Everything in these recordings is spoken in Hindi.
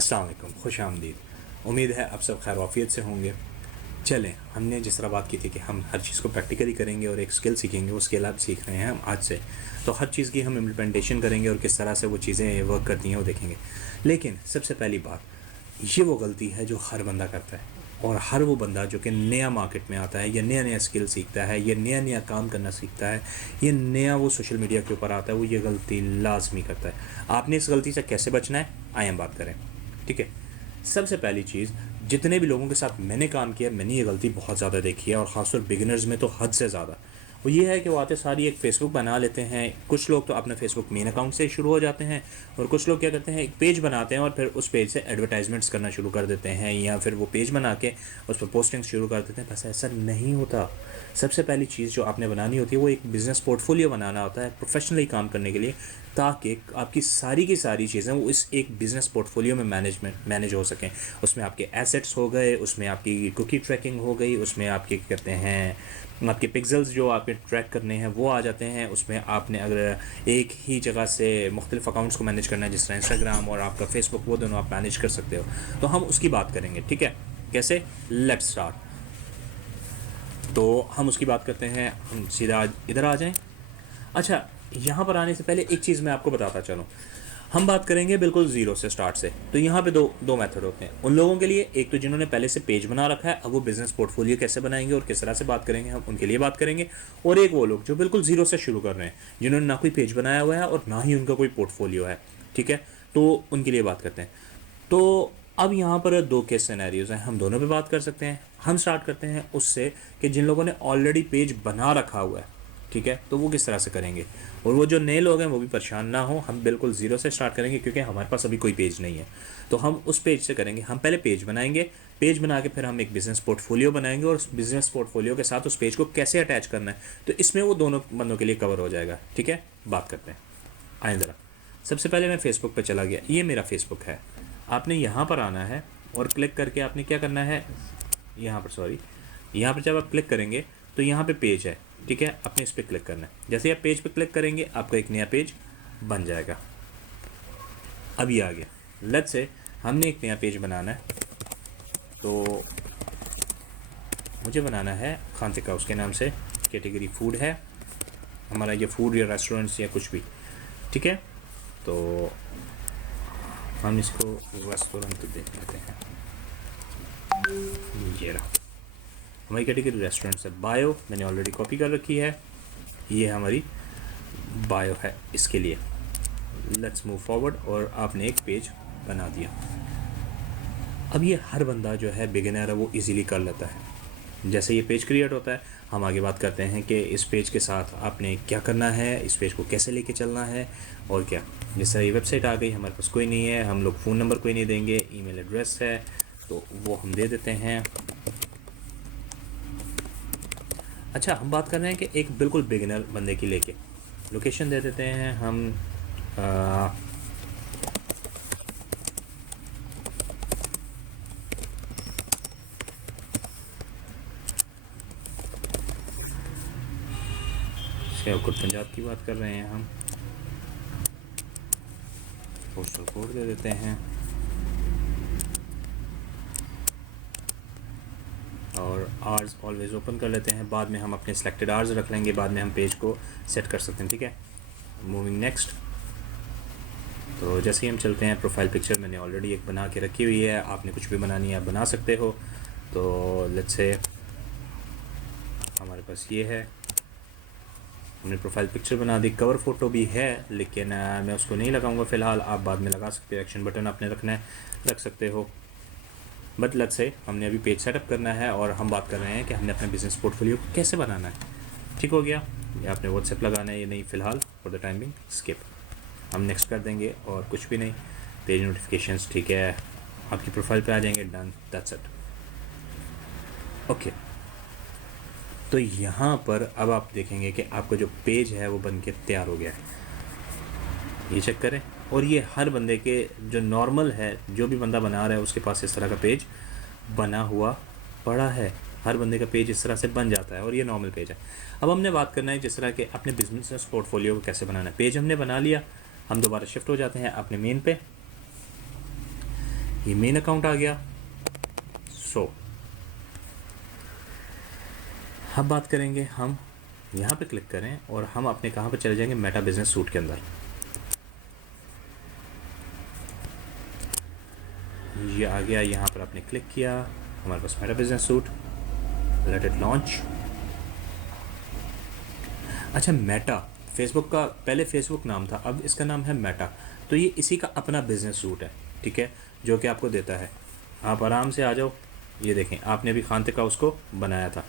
अस्सलाम वालेकुम, खुश आमदीद। उम्मीद है आप सब खैर वाफियत से होंगे। चलें, हमने जिस तरह बात की थी कि हम हर चीज़ को प्रैक्टिकली करेंगे और एक स्किल सीखेंगे, वो स्किल आप सीख रहे हैं हम आज से। तो हर चीज़ की हम इम्प्लीमेंटेशन करेंगे और किस तरह से वो चीज़ें वर्क करती हैं वो देखेंगे। लेकिन सबसे पहली बात, ये वो गलती है जो हर बंदा करता है, और हर वो बंदा जो कि नया मार्केट में आता है या नया नया स्किल सीखता है या नया नया काम करना सीखता है या नया वो सोशल मीडिया के ऊपर आता है, वो ये गलती लाजमी करता है। आपने इस गलती से कैसे बचना है, आइए हम बात करें। ठीक है, सबसे पहली चीज़, जितने भी लोगों के साथ मैंने काम किया, मैंने ये गलती बहुत ज़्यादा देखी है, और ख़ासतौर बिगिनर्स में तो हद से ज़्यादा। वो ये है कि वो आते सारी एक फ़ेसबुक बना लेते हैं। कुछ लोग तो अपना फ़ेसबुक मेन अकाउंट से शुरू हो जाते हैं, और कुछ लोग क्या करते हैं, एक पेज बनाते हैं और फिर उस पेज से एडवर्टाइजमेंट्स करना शुरू कर देते हैं, या फिर वो पेज बना के उस पर पोस्टिंग शुरू कर देते हैं। बस ऐसा नहीं होता। सबसे पहली चीज़ जो आपने बनानी होती है वो एक बिज़नेस पोर्टफोलियो बनाना होता है प्रोफेशनली काम करने के लिए, ताकि आपकी सारी की सारी चीज़ें वो इस एक बिज़नेस पोर्टफोलियो में मैनेज हो सकें। उसमें आपके एसेट्स हो गए, उसमें आपकी कुकी ट्रैकिंग हो गई, उसमें आपके क्या कहते हैं, आपके पिक्सल्स जो आपके ट्रैक करने हैं वो आ जाते हैं। उसमें आपने अगर एक ही जगह से मुख्तलिफ अकाउंट्स को मैनेज करना है, जिस तरह इंस्टाग्राम और आपका फेसबुक, वो दोनों आप मैनेज कर सकते हो। तो हम उसकी बात करेंगे। ठीक है, कैसे? Let's start. तो हम उसकी बात करते हैं, हम सीधा इधर आ जाएं। अच्छा, यहाँ पर आने से पहले एक चीज़ मैं आपको बताता चलूँ। हम बात करेंगे बिल्कुल ज़ीरो से, स्टार्ट से। तो यहाँ पे दो दो मेथड होते हैं उन लोगों के लिए। एक तो जिन्होंने पहले से पेज बना रखा है, अब वो बिज़नेस पोर्टफोलियो कैसे बनाएंगे और किस तरह से बात करेंगे, हम उनके लिए बात करेंगे। और एक वो लोग जो बिल्कुल ज़ीरो से शुरू कर रहे हैं, जिन्होंने ना कोई पेज बनाया हुआ है और ना ही उनका कोई पोर्टफोलियो है। ठीक है, तो उनके लिए बात करते हैं। तो अब यहाँ पर दो केस सिनेरियोज़ हैं, हम दोनों पे बात कर सकते हैं। हम स्टार्ट करते हैं उससे कि जिन लोगों ने ऑलरेडी पेज बना रखा हुआ है। ठीक है, तो वो किस तरह से करेंगे, और वो जो नए लोग हैं वो भी परेशान ना हो। हम बिल्कुल ज़ीरो से स्टार्ट करेंगे, क्योंकि हमारे पास अभी कोई पेज नहीं है। तो हम उस पेज से करेंगे। हम पहले पेज बनाएंगे, पेज बना के फिर हम एक बिज़नेस पोर्टफोलियो बनाएंगे, और उस बिज़नेस पोर्टफोलियो के साथ उस पेज को कैसे अटैच करना है, तो इसमें वो दोनों बंदों के लिए कवर हो जाएगा। ठीक है, बात करते हैं। आए ज़रा, सबसे पहले मैं फ़ेसबुक पे चला गया। ये मेरा फ़ेसबुक है। आपने यहाँ पर आना है और क्लिक करके आपने क्या करना है, यहाँ पर, सॉरी, यहाँ पर जब आप क्लिक करेंगे तो यहाँ पे पेज है। ठीक है, आपने इस पर क्लिक करना है। जैसे ही आप पेज पे क्लिक करेंगे, आपका एक नया पेज बन जाएगा। अब ये आ गया। लेट्स से हमने एक नया पेज बनाना है, तो मुझे बनाना है खान टिक्का, उसके नाम से। कैटेगरी फूड है हमारा, ये फूड या रेस्टोरेंट्स या कुछ भी। ठीक है, तो हम इसको रेस्टोरेंट देख लेते हैं। ये रहा हमारी कैटेगरी, रेस्टोरेंट्स है। बायो मैंने ऑलरेडी कॉपी कर रखी है, ये हमारी बायो है इसके लिए। लेट्स मूव फॉरवर्ड, और आपने एक पेज बना दिया। अब ये हर बंदा जो है बिगिनर है, वो इजीली कर लेता है। जैसे ये पेज क्रिएट होता है, हम आगे बात करते हैं कि इस पेज के साथ आपने क्या करना है, इस पेज को कैसे लेके चलना है और क्या। जिस तरह ये वेबसाइट आ गई, हमारे पास कोई नहीं है, हम लोग फ़ोन नंबर कोई नहीं देंगे, ईमेल एड्रेस है तो वो हम दे देते हैं। अच्छा, हम बात कर रहे हैं कि एक बिल्कुल बिगिनर बंदे की लेके लोकेशन दे देते हैं हम। सियालकोट पंजाब की बात कर रहे हैं हम। पोस्टल कोड दे देते हैं, और आवर्स ऑलवेज़ ओपन कर लेते हैं। बाद में हम अपने सिलेक्टेड आवर्स रख लेंगे, बाद में हम पेज को सेट कर सकते हैं। ठीक है, मूविंग नेक्स्ट। तो जैसे ही हम चलते हैं, प्रोफाइल पिक्चर मैंने ऑलरेडी एक बना के रखी हुई है, आपने कुछ भी बनानी है आप बना सकते हो। तो लेट्स से हमारे पास ये है, हमने प्रोफाइल पिक्चर बना दी। कवर फ़ोटो भी है, लेकिन मैं उसको नहीं लगाऊंगा फ़िलहाल, आप बाद में लगा सकते हो। एक्शन बटन आपने रखना है, रख सकते हो। बट लेट्स से हमने अभी पेज सेटअप करना है, और हम बात कर रहे हैं कि हमने अपने बिज़नेस पोर्टफोलियो को कैसे बनाना है। ठीक हो गया, ये आपने व्हाट्सएप लगाना है, ये नहीं फ़िलहाल, फॉर द टाइमिंग स्किप। हम नेक्स्ट कर देंगे, और कुछ भी नहीं। पेज नोटिफिकेशंस, ठीक है, आपकी प्रोफाइल पे आ जाएंगे, डन, दैट्स इट। ओके, तो यहाँ पर अब आप देखेंगे कि आपका जो पेज है वो बन के तैयार हो गया है। ये चेक करें, और ये हर बंदे के जो नॉर्मल है, जो भी बंदा बना रहा है उसके पास इस तरह का पेज बना हुआ पड़ा है। हर बंदे का पेज इस तरह से बन जाता है, और ये नॉर्मल पेज है। अब हमने बात करना है जिस तरह के अपने बिजनेस पोर्टफोलियो को कैसे बनाना है। पेज हमने बना लिया, हम दोबारा शिफ्ट हो जाते हैं अपने मेन पे। ये मेन अकाउंट आ गया। सो अब बात करेंगे हम, यहाँ पे क्लिक करें और हम अपने कहाँ पे चले जाएंगे, मेटा बिजनेस सूट के अंदर। ये आ गया, यहाँ पर आपने क्लिक किया, हमारे पास Meta business suite, let it launch. अच्छा, मेटा फेसबुक का पहले फेसबुक नाम था, अब इसका नाम है मेटा। तो ये इसी का अपना बिजनेस सूट है, ठीक है, जो कि आपको देता है। आप आराम से आ जाओ, ये देखें, आपने भी खानते का उसको बनाया था।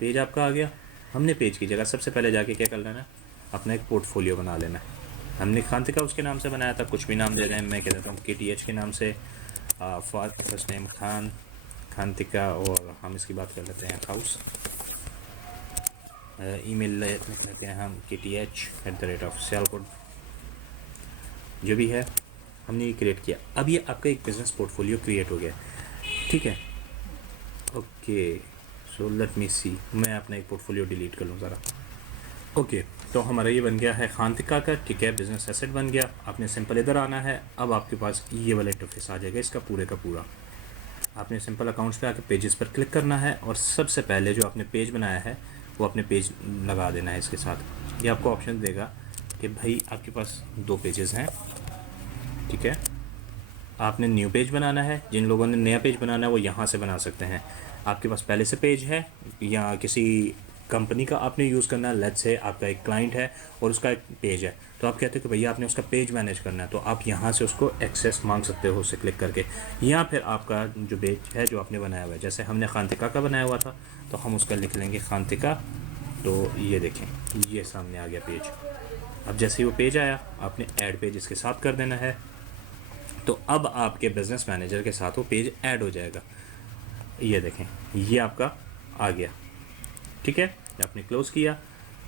पेज आपका आ गया। हमने पेज की जगह सबसे पहले जाके क्या कर लेना है, अपना एक पोर्टफोलियो बना लेना है। हमने खानतिका उसके नाम से बनाया था, कुछ भी नाम दे रहे हैं, मैं कह देता हूँ KTH के नाम से, फर्स्ट नेम खान, खानतिका, और हम इसकी बात कर लेते हैं हाउस। ईमेल लिख लेते हैं हम KTH@sialkot, जो भी है हमने ये क्रिएट किया। अब ये आपका एक बिज़नेस पोर्टफोलियो क्रिएट हो गया, ठीक है। ओके, सो लेट मी सी, मैं अपना एक पोर्टफोलियो डिलीट कर लूँ ज़रा। ओके, तो हमारा ये बन गया है खानतिका का, ठीक है, बिजनेस एसेट बन गया। आपने सिंपल इधर आना है, अब आपके पास ये वाला इंटरफेस आ जाएगा इसका पूरे का पूरा। आपने सिंपल अकाउंट्स पे आके पेजेस पर क्लिक करना है और सबसे पहले जो आपने पेज बनाया है वो अपने पेज लगा देना है इसके साथ। ये आपको ऑप्शन देगा कि भाई आपके पास 2 पेजेस हैं, ठीक है। आपने न्यू पेज बनाना है, जिन लोगों ने नया पेज बनाना है वो यहाँ से बना सकते हैं। आपके पास पहले से पेज है या किसी कंपनी का आपने यूज़ करना है, लेट्स से आपका एक क्लाइंट है और उसका एक पेज है, तो आप कहते हो कि भैया आपने उसका पेज मैनेज करना है, तो आप यहाँ से उसको एक्सेस मांग सकते हो उससे क्लिक करके। या फिर आपका जो पेज है जो आपने बनाया हुआ है, जैसे हमने खानतिका का बनाया हुआ था तो हम उसका लिख लेंगे खानतिका। तो ये देखें, ये सामने आ गया पेज। अब जैसे ही वो पेज आया, आपने ऐड पेज इसके साथ कर देना है, तो अब आपके बिजनेस मैनेजर के साथ वो पेज ऐड हो जाएगा। ये देखें, ये आपका आ गया, ठीक है। आपने क्लोज़ किया,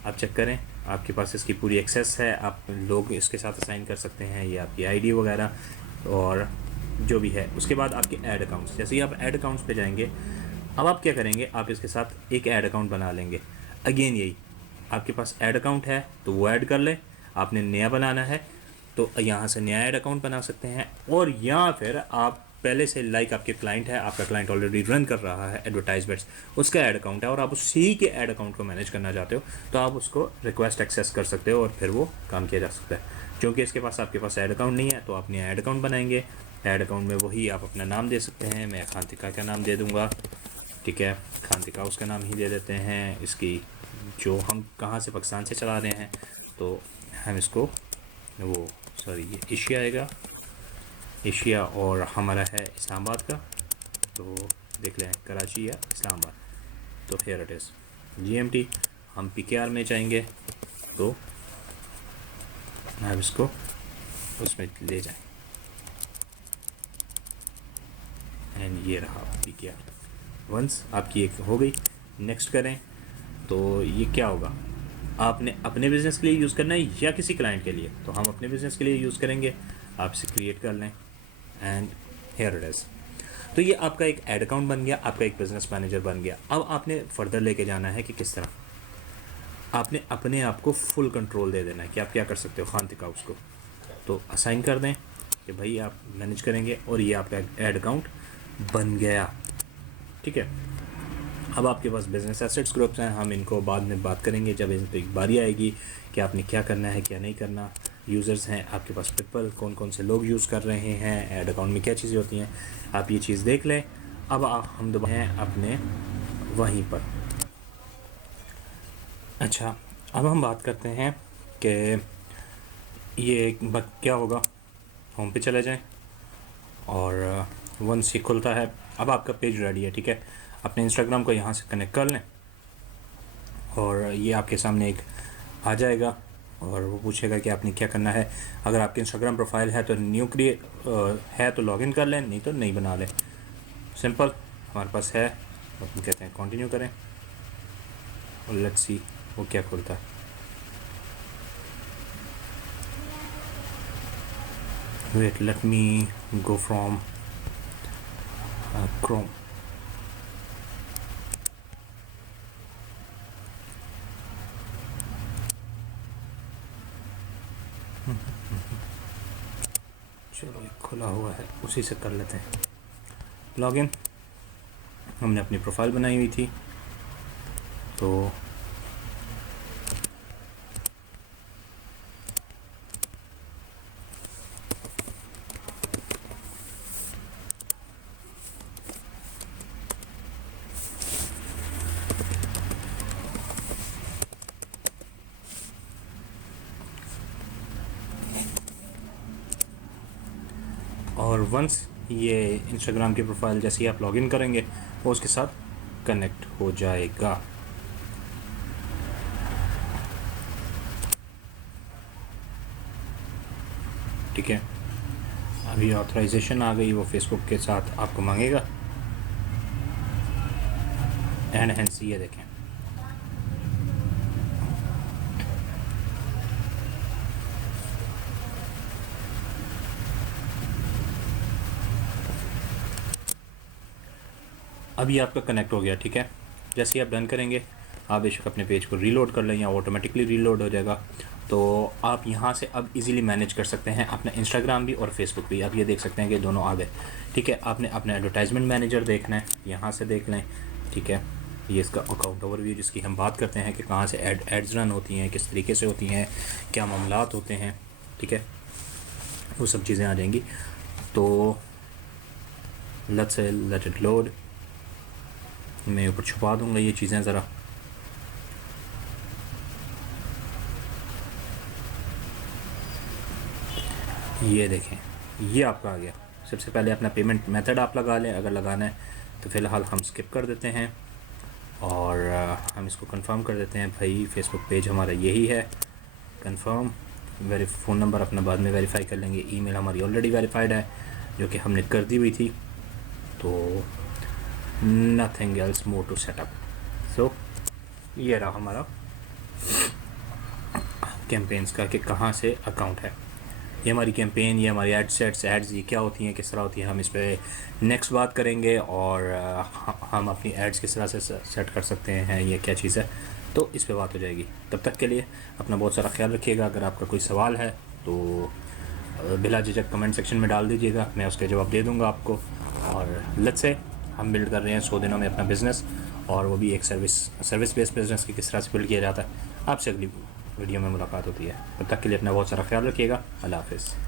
आप चेक करें, आपके पास इसकी पूरी एक्सेस है, आप लोग इसके साथ असाइन कर सकते हैं, ये आपकी आईडी वगैरह और जो भी है। उसके बाद आपके ऐड अकाउंट्स, जैसे ही आप ऐड अकाउंट्स पे जाएंगे, अब आप क्या करेंगे, आप इसके साथ एक ऐड अकाउंट बना लेंगे। अगेन यही, आपके पास ऐड अकाउंट है तो वो ऐड कर लें, आपने नया बनाना है तो यहाँ से नया ऐड अकाउंट बना सकते हैं। और या फिर आप पहले से लाइक आपके क्लाइंट है, आपका क्लाइंट ऑलरेडी रन कर रहा है एडवर्टाइजमेंट्स, उसका ऐड अकाउंट है और आप उसी के ऐड अकाउंट को मैनेज करना चाहते हो, तो आप उसको रिक्वेस्ट एक्सेस कर सकते हो और फिर वो काम किया जा सकता है। क्योंकि इसके पास आपके पास ऐड अकाउंट नहीं है, तो आप नया ऐड अकाउंट बनाएंगे। ऐड अकाउंट में वही आप अपना नाम दे सकते हैं, मैं खानतिका का नाम दे दूँगा, ठीक है, खानतिका उसका नाम ही दे देते हैं। इसकी जो हम कहाँ से, पाकिस्तान से चला रहे हैं, तो हम इसको वो सॉरी ये एशिया आएगा, एशिया, और हमारा है इस्लामाबाद का, तो देख लें कराची या इस्लामाबाद, तो हेयर इट इज़ GMT। हम PKR में जाएंगे तो हम इसको उसमें ले जाएं, एंड ये रहा PKR। वंस आपकी एक हो गई, नेक्स्ट करें तो ये क्या होगा, आपने अपने बिज़नेस के लिए यूज़ करना है या किसी क्लाइंट के लिए, तो हम अपने बिज़नेस के लिए यूज़ करेंगे। आप इसे क्रिएट कर लें एंड हेयर इट इज़। तो ये आपका एक ऐड अकाउंट बन गया, आपका एक बिज़नेस मैनेजर बन गया। अब आपने फर्दर लेके जाना है कि किस तरह आपने अपने आप को फुल कंट्रोल दे देना है कि आप क्या कर सकते हो खानतिका उसको, तो असाइन कर दें कि भाई आप मैनेज करेंगे, और ये आपका ऐड अकाउंट बन गया, ठीक है। अब आपके पास बिज़नेस एसेट्स ग्रुप्स हैं, हम इनको बाद में बात करेंगे जब इन पर एक बारी आएगी कि आपने क्या करना है क्या नहीं करना। यूज़र्स हैं आपके पास, पीपल कौन कौन से लोग यूज़ कर रहे हैं, ऐड अकाउंट में क्या चीज़ें होती हैं, आप ये चीज़ देख लें। अब हम दोबारा हैं अपने वहीं पर। अच्छा, अब हम बात करते हैं कि ये क्या होगा। होम पे चले जाएं और वंस ये खुलता है, अब आपका पेज रेडी है, ठीक है। अपने इंस्टाग्राम को यहाँ से कनेक्ट कर लें और ये आपके सामने एक आ जाएगा और वो पूछेगा कि आपने क्या करना है। अगर आपकी इंस्टाग्राम प्रोफाइल है तो न्यू क्रिएट है तो लॉगिन कर लें, नहीं तो नहीं बना लें, सिंपल। हमारे पास है, हम कहते हैं कंटिन्यू करें और लेट्स सी वो क्या खुलता है। Wait, let me go from Chrome. चलो एक खुला हुआ है, उसी से कर लेते हैं लॉगिन। हमने अपनी प्रोफाइल बनाई हुई थी, तो और वंस ये इंस्टाग्राम की प्रोफाइल जैसे ही आप लॉगिन करेंगे वो उसके साथ कनेक्ट हो जाएगा। ठीक है, अभी ऑथराइजेशन आ गई, वो फेसबुक के साथ आपको मांगेगा। एंड हेंस ये देखें, अभी आपका कनेक्ट हो गया। ठीक है, जैसे ही आप डन करेंगे, आप बेशक अपने पेज को रीलोड कर लें या ऑटोमेटिकली रीलोड हो जाएगा। तो आप यहाँ से अब इजीली मैनेज कर सकते हैं अपना इंस्टाग्राम भी और फेसबुक भी। आप ये देख सकते हैं कि दोनों आ गए। ठीक है, आपने अपना एडवर्टाइजमेंट मैनेजर देखना है, यहाँ से देख लें। ठीक है, ये इसका अकाउंट ओवरव्यू जिसकी हम बात करते हैं कि कहाँ से एड्स रन होती हैं, किस तरीके से होती हैं, क्या मामलात होते हैं। ठीक है, वो सब चीज़ें आ जाएंगी। तो लेट इट लोड। मैं ऊपर छुपा दूंगा ये चीज़ें ज़रा। ये देखें, ये आपका आ गया। सबसे पहले अपना पेमेंट मेथड आप लगा लें, अगर लगाना है तो फ़िलहाल हम स्किप कर देते हैं और हम इसको कंफर्म कर देते हैं। भाई फेसबुक पेज हमारा यही है, कंफर्म। फ़ोन नंबर अपना बाद में वेरीफाई कर लेंगे। ईमेल हमारी ऑलरेडी वेरीफाइड है जो कि हमने कर दी हुई थी। तो nothing else more to setup. So ये रहा हमारा कैंपेन्स का कि कहाँ से अकाउंट है। ये हमारी कैंपेन, ये हमारी एड्स ये क्या होती हैं, किस तरह होती हैं, हम इस पर नेक्स्ट बात करेंगे। और हम अपनी एड्स किस तरह से सेट कर सकते हैं, ये क्या चीज़ है, तो इस पर बात हो जाएगी। तब तक के लिए अपना बहुत सारा ख्याल रखिएगा। अगर आपका कोई सवाल है तो बिला झिझक कमेंट सेक्शन में डाल दीजिएगा, मैं उसके जवाब दे दूँगा आपको। और लेट्स से हम बिल्ड कर रहे हैं 100 दिनों में अपना बिज़नेस, और वो भी एक सर्विस बेस्ड बिज़नेस की किस तरह से बिल्ड किया जाता है। आपसे अगली वीडियो में मुलाकात होती है। तब तक के लिए अपना बहुत सारा ख्याल रखिएगा। अल्लाह हाफ़िज़।